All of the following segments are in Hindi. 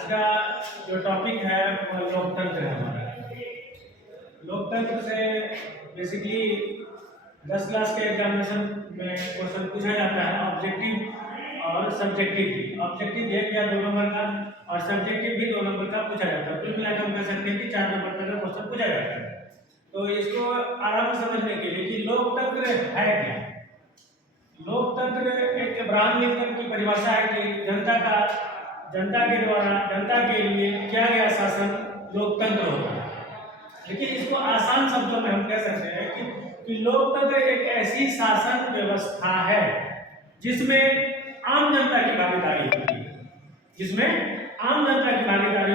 आज का जो टॉपिक है वो लोकतंत्र है हमारा। लोकतंत्र से बेसिकली 10 क्लास के एग्जामिनेशन में क्वेश्चन पूछा जाता है, ऑब्जेक्टिव और सब्जेक्टिव। ऑब्जेक्टिव 1 या 2 नंबर का और सब्जेक्टिव भी 2 नंबर का पूछा जाता है। कुल मिलाकर हम कह सकते हैं कि 4 नंबर तक का क्वेश्चन पूछा जाता है। तो इसको आराम से समझने के लिए कि लोकतंत्र है क्या। लोकतंत्र एक अब्राहम लिंकन की परिभाषा है कि जनता के द्वारा जनता के लिए किया गया शासन लोकतंत्र होता है। लेकिन इसको आसान शब्दों में हम कह सकते हैं कि लोकतंत्र एक ऐसी शासन व्यवस्था है जिसमें आम जनता की भागीदारी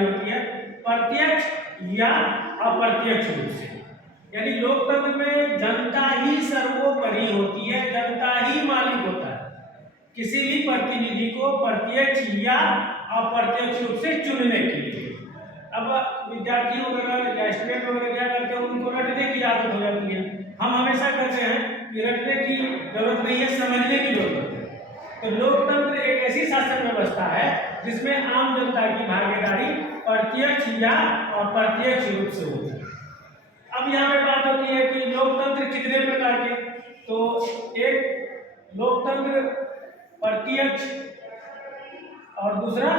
होती है, प्रत्यक्ष या अप्रत्यक्ष रूप से। यानी लोकतंत्र में जनता ही सर्वोपरि होती है, जनता ही मालिक होता है किसी भी प्रतिनिधि को प्रत्यक्ष या अप्रत्यक्ष रूप से चुनने के लिए। अब विद्यार्थी वगैरह या स्टूडेंट वगैरह क्या करते हैं, उनको रटने की आदत हो जाती है। हम हमेशा कहते हैं कि रटने की जरूरत नहीं है, समझने की जरूरत है। तो लोकतंत्र एक ऐसी शासन व्यवस्था है जिसमें आम जनता की भागीदारी प्रत्यक्ष या अप्रत्यक्ष रूप से होती है। अब यहाँ पे बात होती है कि लोकतंत्र कितने प्रकार के, तो एक लोकतंत्र प्रत्यक्ष और दूसरा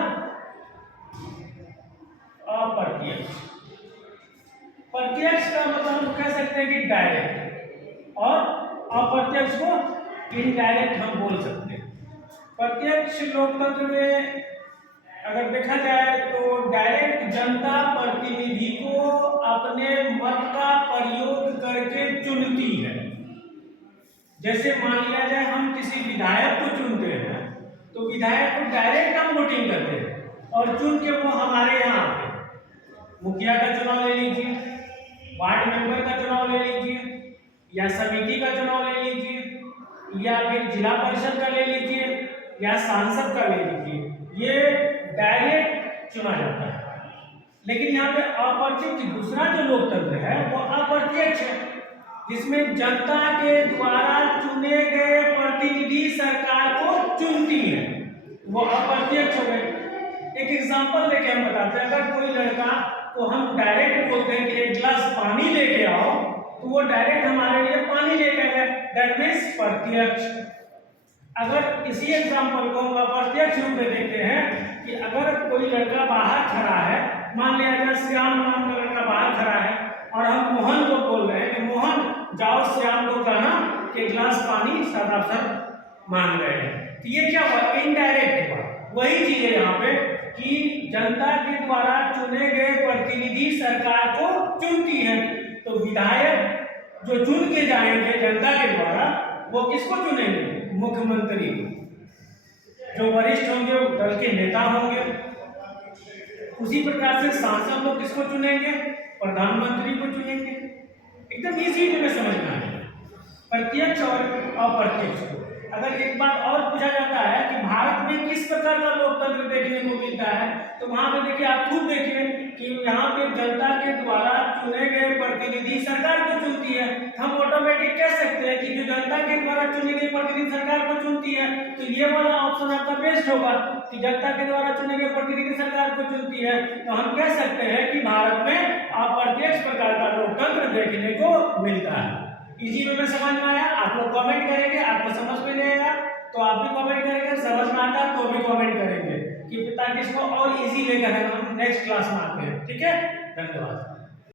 अप्रत्यक्ष। प्रत्यक्ष का मतलब हम कह सकते हैं कि डायरेक्ट, और अप्रत्यक्ष को इनडायरेक्ट हम बोल सकते हैं। प्रत्यक्ष लोकतंत्र में अगर देखा जाए तो डायरेक्ट जनता प्रतिनिधि को अपने मत का प्रयोग करके चुनती है। जैसे मान लिया जाए हम किसी विधायक को चुनते हैं तो विधायक को डायरेक्ट हम वोटिंग करते हैं और चुन के वो हमारे यहाँ आते हैं। मुखिया का चुनाव ले लीजिए, वार्ड मेंबर का चुनाव ले लीजिए, या समिति का चुनाव ले लीजिए, या फिर जिला परिषद का ले लीजिए, या सांसद का ले लीजिए, ये डायरेक्ट चुना जाता है। लेकिन यहाँ पे अप्रत्यक्ष दूसरा जो लोकतंत्र है वो अप्रत्यक्ष है, जिसमें जनता के द्वारा चुने गए प्रतिनिधि सरकार को चुनती है, वो अप्रत्यक्ष हो गए। एक एग्जांपल लेके हम बताते हैं, अगर कोई लड़का को हम डायरेक्ट बोलते हैं कि एक गिलास पानी लेके आओ, तो वो डायरेक्ट हमारे लिए पानी लेके आएगा, दैट मीन्स प्रत्यक्ष। अगर इसी एग्जांपल को हम अप्रत्यक्ष रूप में देखते हैं कि अगर कोई लड़का बाहर खड़ा है, मान लिया जाए श्याम नाम का लड़का बाहर खड़ा है और हम मोहन को बोल रहे हैं कि मोहन जाओ श्याम को कहना कि गिलास पानी सदासर मांग रहे हैं, तो ये क्या हुआ, इनडायरेक्ट हुआ। वही चीज है यहाँ पे कि जनता के द्वारा चुने गए प्रतिनिधि सरकार को चुनती है। तो विधायक जो चुन के जाएंगे जनता के द्वारा, वो किसको चुनेंगे, मुख्यमंत्री। जो वरिष्ठ होंगे वो दल के नेता होंगे। उसी प्रकार से सांसद लोग किसको चुनेंगे, प्रधानमंत्री को चुनेंगे। एकदम इजी वे में समझना है प्रत्यक्ष और अप्रत्यक्ष को। अगर एक बात और पूछा जाता है कि भारत में किस प्रकार का लोकतंत्र देखने को मिलता है, तो वहां पे देखिए, आप खुद देखिए कि यहाँ पे जनता के द्वारा चुने गए प्रतिनिधि सरकार को चुनती है। हम ऑटोमेटिक कह सकते हैं कि जो जनता के द्वारा चुनी गई प्रतिनिधि सरकार को चुनती है, तो ये वाला ऑप्शन आपका बेस्ट होगा कि जनता के द्वारा चुने गए प्रतिनिधि सरकार को चुनती है। तो हम कह सकते हैं कि भारत में अप्रत्यक्ष प्रकार का लोकतंत्र देखने को मिलता है। इसी वे में समझ में आया? आप लोग कमेंट करेंगे, आपको समझ में नहीं आएगा तो आप भी कमेंट करेंगे, समझ में आता तो भी कमेंट करेंगे, कि ताकि इसको और इजी लेकर हम नेक्स्ट क्लास में आते हैं। ठीक है, धन्यवाद।